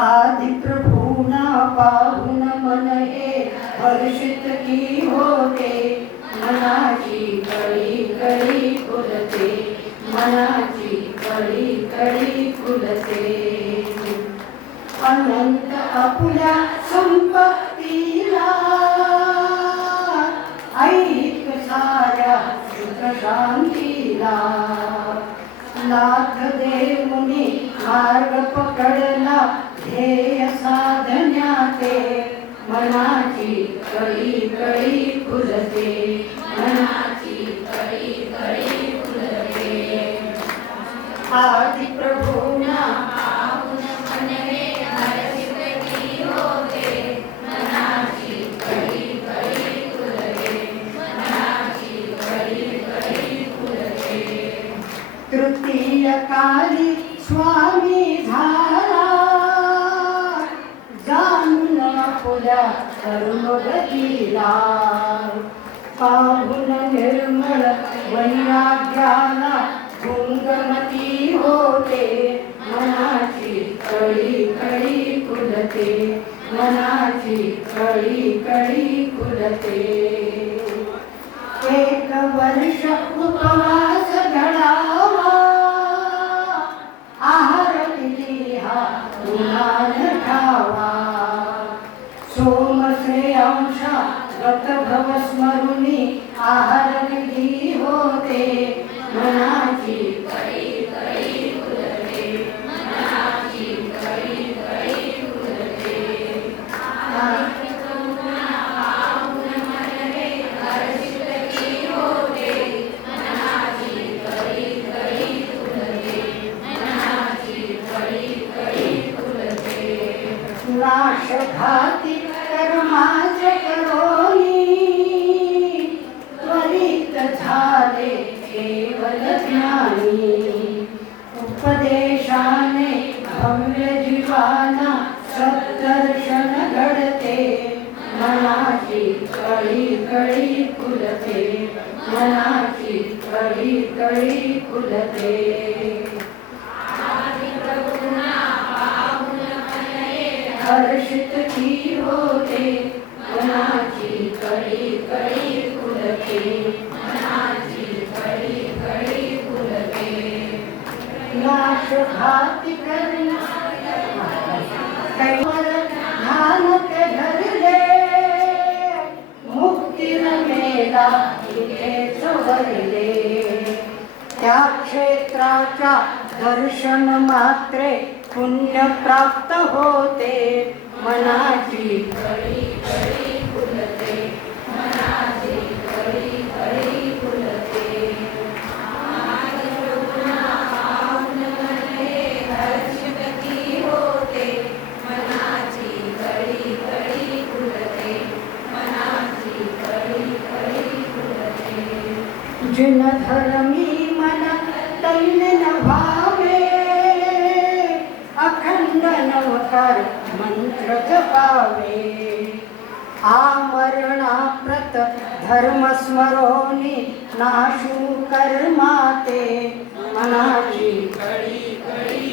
आदि प्रभूना पाहुन मन हे हर्षित की होते मनाची कळी कळी फुलते मनाची कळी कळी फुलते अनंत आपुल्या संपत्तीला ऐक साऱ्या शांतीला लाथ देऊनी मार्ग पकडला ध्येय साधण्याते मनाची कळी कळी फुलते मनाची कळी कळी फुलते आदि प्रभूना पाहुन मन हे हर्षित की होते मनाची कळी कळी फुलते मनाची कळी कळी फुलते तृतीय काली स्वामी झाला जाणून आपुल्या कर्मगतीला पाहुन निर्मळ वैराग्याला गुंगमती होते मनाची कळी कळी फुलते मनाची कळी कळी फुलते एक वर्ष उपवास घडावा आहार विधिहा उन्हान ठावा सोमश्रेयांशा गत भव स्मरुनी आहार विधी होते मनाची कळी कळी फुलते मनाची कळी कळी फुलते नाशघाती कर्माचे करोनी त्वरित झाले केवल ज्ञानी उपदेशाने भव्य जीवाना सद्दर्शन घडते मनाची कळी कळी फुलते मनाची कळी कळी फुलते हर्षित की होते मनाची कळी कळी फुलते मनाची कळी कळी फुलते नाशघाती कर्म कैवल ध्यान ते धरले मुक्ती मेला इथेच वरले त्या क्षेत्राच्या दर्शन मात्रे पुण्य प्राप्त होते मनाची कळी कळी फुलते मनाची कळी कळी फुलते आदि प्रभूना पाहुन मन हे हर्षित की होते मनाची कळी कळी फुलते मनाची कळी कळी फुलते जिन धर्मी मन तैन न भावे अखंड नवकार मंत्र जपावे आमरणाप्रत धर्म स्मरोनी नाशू कर्माते मनाची कळी कळी